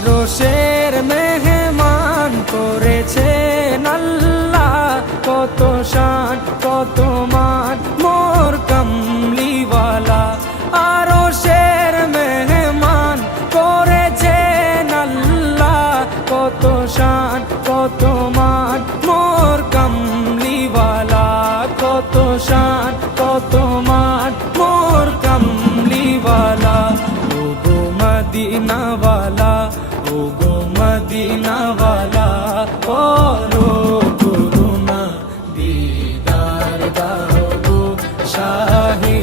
আরশের মেহমান করেছেন আল্লাহ, কত শান কত মান মোর কামলিওয়ালা। আরশের মেহমান করেছেন আল্লাহ, কত শান কত মান মোর কামলিওয়ালা, কত শান কত মান মোর কামলিওয়ালা। ও গো মদিনাওয়ালা, ও গো মদিনাওয়ালা, করো করুণা দিদার দাও গো শাহে